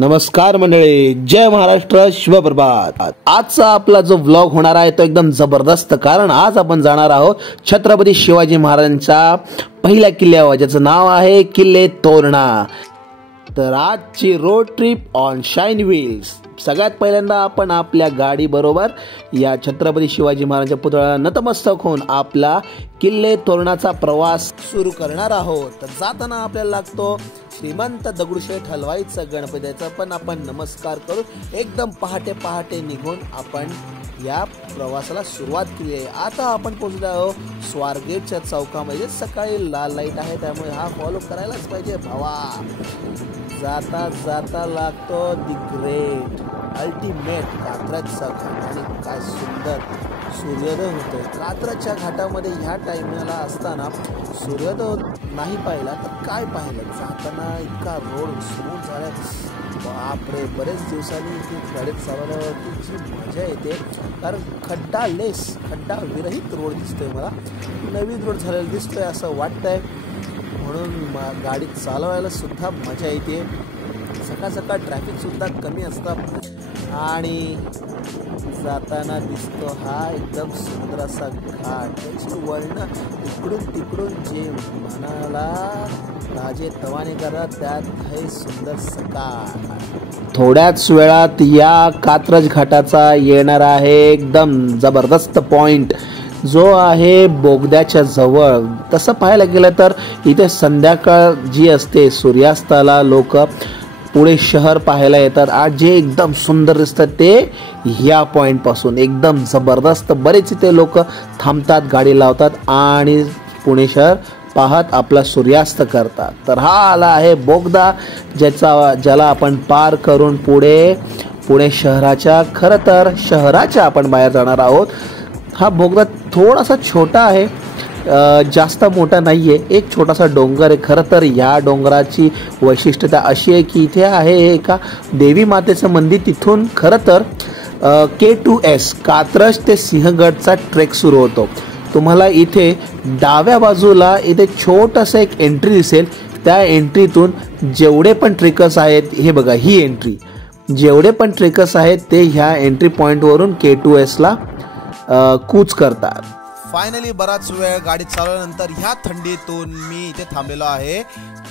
नमस्कार मंडळी, जय महाराष्ट्र, शिवप्रभात। आजचा आपला जो व्लॉग होणार आहे तो एकदम जबरदस्त, कारण आज आपण जाणार आहोत छत्रपती शिवाजी महाराजांच्या पहिल्या किल्ल्यावर, ज्याचं नाव आहे किल्ले तोरणा। तर आजची road trip on shine wheels. सगळ्यात पहिल्यांदा आपण आपल्या गाडी बरोबर या छत्रपती शिवाजी महाराजांच्या पुतळ्याला नतमस्तक होऊन आपला किल्ले तोरणाचा प्रवास सुरू करणार आहोत। तर जाताना आपल्याला लागतो श्रीमंत दगडूशेठ हलवाईचा गणपतीचा पण आपण नमस्कार करून एकदम पहाटे पहाटे निघून आपण या प्रवासाला सुरुवात केली आहे। आता आपण पोहोचलो आहोत स्वारगेटच्या चौकामध्ये। सकाळी लाल लाईट आहे, त्यामुळे हा फॉलो करायलाच पाहिजे भावा। जाता जाता लागतो दी ग्रेट अल्टिमेट कात्रजचा घाट, आणि काय सुंदर सूर्योदय होतोय कात्रजच्या घाटामध्ये। ह्या टाइमला असताना सूर्योदय नाही पाहिला तर काय पाहिलं। जाताना इतका रोड स्मूथ झालाय, बापरे। बरेच दिवसांनी इथे गाडीत चालवल्यावरती जी मजा येते, कारण खड्डा विरहित रोड दिसतोय मला, नवीन रोड झालेला दिसतोय असं वाटतंय, म्हणून गाडी चालवायला सुद्धा मजा येते। सकाळ सकाळ ट्रॅफिक सुद्धा कमी असतं, आणि जाताना दिसतो हा एकदम सुंदर असा घाट। त्याची वळणं इकडून तिकडून जे मनाला राजे तवाने करतात, त्यात हे सुंदर सकाळ। थोड्याच वेळात या कात्रज घाटाचा येणार आहे एकदम जबरदस्त पॉइंट, जो आहे बोगद्याच्या जवळ। तसं पाहायला गेलं तर इथे संध्याकाळ जी असते, सूर्यास्ताला लोक पुणे शहर पाहायला येतात। आज जे एकदम सुंदर दिसतात ते ह्या पॉइंट पासून एकदम जबरदस्त। बरेच इथे लोक थांबतात, गाडी लावतात आणि पुणे शहर पाहत आपला सूर्यास्त करतात। तर हा आला आहे बोगदा, ज्याला आपण पार करून पुणे शहराच्या, खरं तर शहराच्या आपण बाहेर जाणार आहोत। हा बोगदा थोडासा छोटा आहे, जास्त मोठा नाहीये, एक छोटासा डोंगर आहे। खरं तर या डोंगराची वैशिष्ट्यता अशी आहे की इथे आहे एका देवी मातेचं मंदिर। तिथून खरं तर K2S कात्रज ते सिंहगडचा ट्रेक सुरू होतो। तुम्हाला इथे डाव्या बाजूला इथे छोटंसं एक एंट्री दिसेल, त्या एंट्रीतून जेवढे पण ट्रेकर्स आहेत, हे बघा ही एंट्री, जेवढे पण ट्रेकर्स आहेत ते ह्या एंट्री पॉइंटवरून K2S ला कूच करतात। फायनली बराच वेळ गाडी चालवल्यानंतर ह्या थंडीतून मी इथे थांबलेलो आहे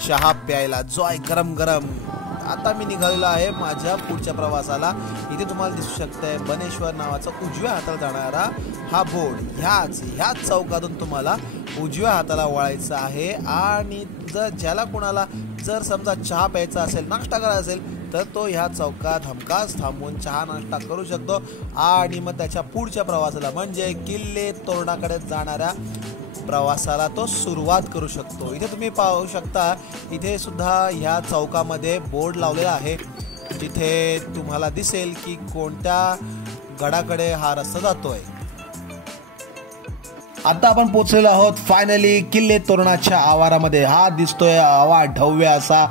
चहा प्यायला, जो आहे गरम गरम। आता मी निघालेलो आहे माझ्या पुढच्या प्रवासाला। इथे तुम्हाला दिसू शकतंय बनेश्वर नावाचा उजव्या हाताला जाणारा हा बोर्ड, ह्याच चौकातून तुम्हाला उजव्या हाताला वळायचं आहे। आणि ज्याला कोणाला जर समजा चहा प्यायचा असेल, नाश्ता करायचा असेल, तर तो ह्या चौकात हमखास थांबून चहा नाश्ता करू शकतो, आणि मग त्याच्या पुढच्या प्रवासाला म्हणजे किल्ले तोरणाकडे जाणाऱ्या प्रवासाला तो सुरुवात करू शकतो। इथे तुम्ही पाहू शकता, इथे सुद्धा ह्या चौकामध्ये बोर्ड लावलेला आहे, जिथे तुम्हाला दिसेल की कोणत्या गडाकडे हा रस्ता जातोय। आता आपण पोहोचलेलो आहोत फायनली किल्ले तोरणाच्या आवारामध्ये। हा दिसतोय अवाढव्य असा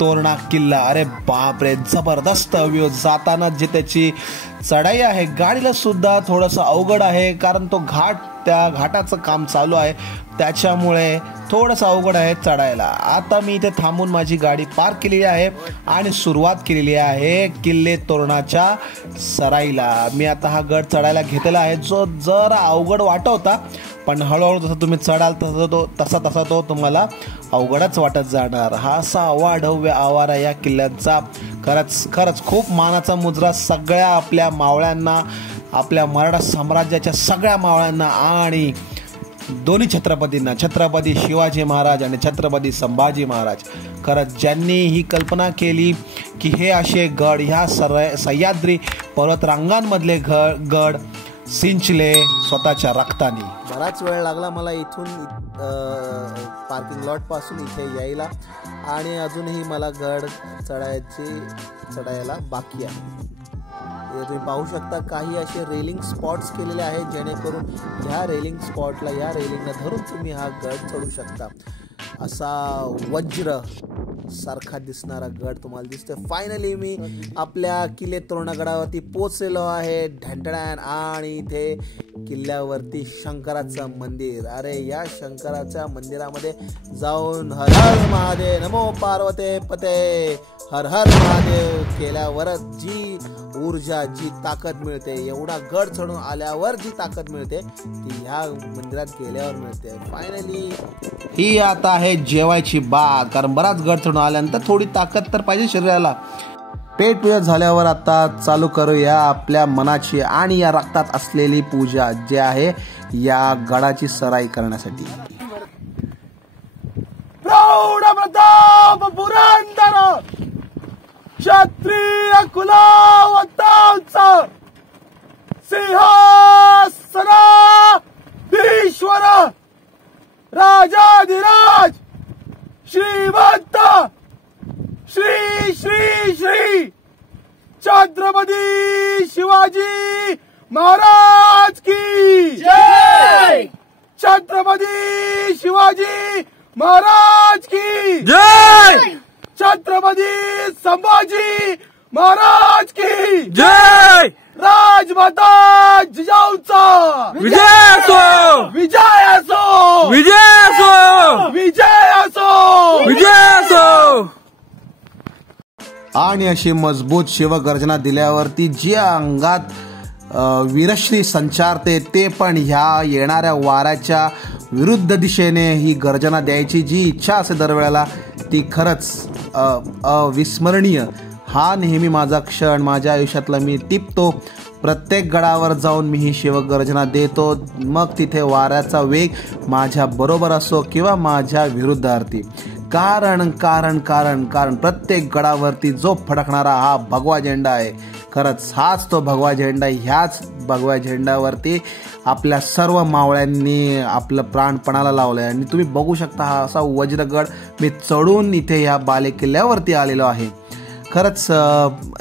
तोरणा किल्ला। अरे बापरे, जबरदस्त व्ह्यू। जाताना जे त्याची चढाई आहे, गाडीला सुद्धा थोडंसं अवघड आहे, कारण तो त्या घाटाचं काम चालू आहे, त्याच्यामुळे थोडंसं अवघड आहे चढायला। आता मी इथे थांबून माझी गाडी पार्क केलेली आहे आणि सुरुवात केलेली आहे किल्ले तोरणाच्या सराईला। मी आता हा गड चढायला घेतलेला आहे, जो जरा अवघड वाटत होता, पण हळूहळू जसं तुम्ही चढाल तसा तो तुम्हाला अवघडच वाटत जाणार। हा असा अवाढव्य आवारा या किल्ल्यांचा, खरंच खूप मानाचा मुजरा सगळ्या आपल्या मावळ्यांना, आपल्या मराठा साम्राज्याच्या सगळ्या मावळ्यांना, आणि दोन्ही छत्रपतींना, छत्रपती शिवाजी महाराज आणि छत्रपती संभाजी महाराज। खरंच ज्यांनी ही कल्पना केली की हे असे गड, ह्या सह्याद्री पर्वतरांगांमधले गड सिंचले स्वतःच्या रक्ताने। बराच वेळ लागला मला इथून पार्किंग लॉट पासून इथे यायला, आणि अजूनही मला गड चढायला बाकी आहे। तुम्ही पाहू शकता काही असे रेलिंग स्पॉट्स केलेले आहेत, जेणेकरून ह्या रेलिंग स्पॉटला, या रेलिंगला धरून तुम्ही हा गड चढू शकता। असा वज्र सारखा दिसणारा गड तुम्हाला दिसतोय। फायनली मी आपल्या किल्ले तोरणा गडावरती पोहोचलेलो आहे ढंढणान, आणि इथे किल्ल्यावरती शंकराचं मंदिर। अरे या शंकराच्या मंदिरामध्ये जाऊन हर हर महादेव, नमो पार्वते पते हर हर महादेव केल्यावरच जी ऊर्जा, जी ताकद मिळते, एवढा गड चढून आल्यावर जी ताकद मिळते ती ह्या मंदिरात गेल्यावर मिळते. फायनली ही आता आहे जेवायची बात, कारण बराच गड चढून आल्यानंतर थोडी ताकद तर पाहिजे शरीराला. पेट पूजा झाल्यावर आता चालू करूया आपल्या मनाची आणि या रक्तात असलेली पूजा, जे आहे या गडाची सराई करण्यासाठी. प्रौढ प्रताप पुरंदर क्षत्रिय कुलावतांचा सिंहासनाधीश्वर राजाधिराज श्रीमंत श्री श्री श्री छत्रपती शिवाजी महाराज की जय. छत्रपती शिवाजी महाराज की जय. छत्रपती संभाजी महाराज की जय. राजमाता जिजाऊचा विजय असो, विजय असो, विजय असो, विजय असो, विजय असो. आणि अशी मजबूत शिवगर्जना दिल्यावरती जी अंगात वीरश्री संचारते, ते पण ह्या येणाऱ्या वाऱ्याच्या विरुद्ध दिशेने ही गर्जना द्यायची जी इच्छा असते दरवेळेला, ती खरंच अविस्मरणीय. हा नेहमी माझा क्षण माझ्या आयुष्यातला मी टिपतो. प्रत्येक गडावर जाऊन मी ही शिवगर्जना देतो, मग तिथे वाऱ्याचा वेग माझ्या बरोबर असो किंवा माझ्या विरुद्ध अर्थी. कारण कारण कारण कारण प्रत्येक गडावरती जो फडकणारा हा भगवा झेंडा आहे. खरंच हाच तो भगवा झेंडा. ह्याच भगव्या झेंड्यावरती आपल्या सर्व मावळ्यांनी आपलं प्राणपणाला लावलं आहे. आणि तुम्ही बघू शकता हा असा वज्रगड मी चढून इथे ह्या बालेकिल्ल्यावरती आलेलो आहे. खरंच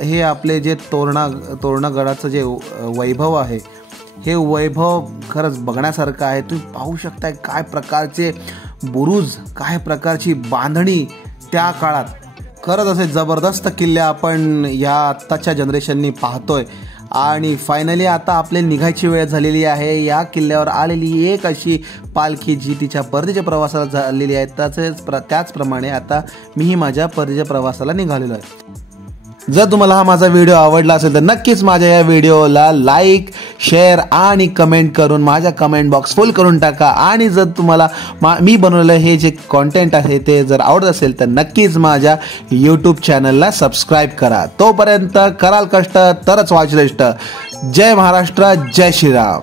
हे आपले जे तोरणगडाचं जे वैभव आहे, हे वैभव खरंच बघण्यासारखं आहे. तुम्ही पाहू शकताय काय प्रकारचे बुरुज, काय प्रकारची बांधणी त्या काळात. खरंच असे जबरदस्त किल्ले आपण या आत्ताच्या जनरेशननी पाहतोय. आणि फायनली आता आपले निघायची वेळ झालेली आहे. या किल्ल्यावर आलेली एक अशी पालखी जी तिच्या परतीच्या प्रवासाला झालेली आहे, त्याचप्रमाणे आता मीही माझ्या परतीच्या प्रवासाला निघालेलो आहे. जर तुम्हाला हा माझा व्हिडिओ आवडला असेल तर नक्कीच माझ्या या व्हिडिओला लाईक, शेअर आणि कमेंट करून माझ्या कमेंट बॉक्स फुल करून टाका. आणि जर तुम्हाला मी बनवलेलं हे जे कॉन्टेंट आहे ते जर आवडत असेल तर नक्कीच माझ्या यूट्यूब चॅनलला सबस्क्राईब करा. तोपर्यंत कराल कष्ट तरच वाचलेष्ट. जय महाराष्ट्र, जय श्रीराम.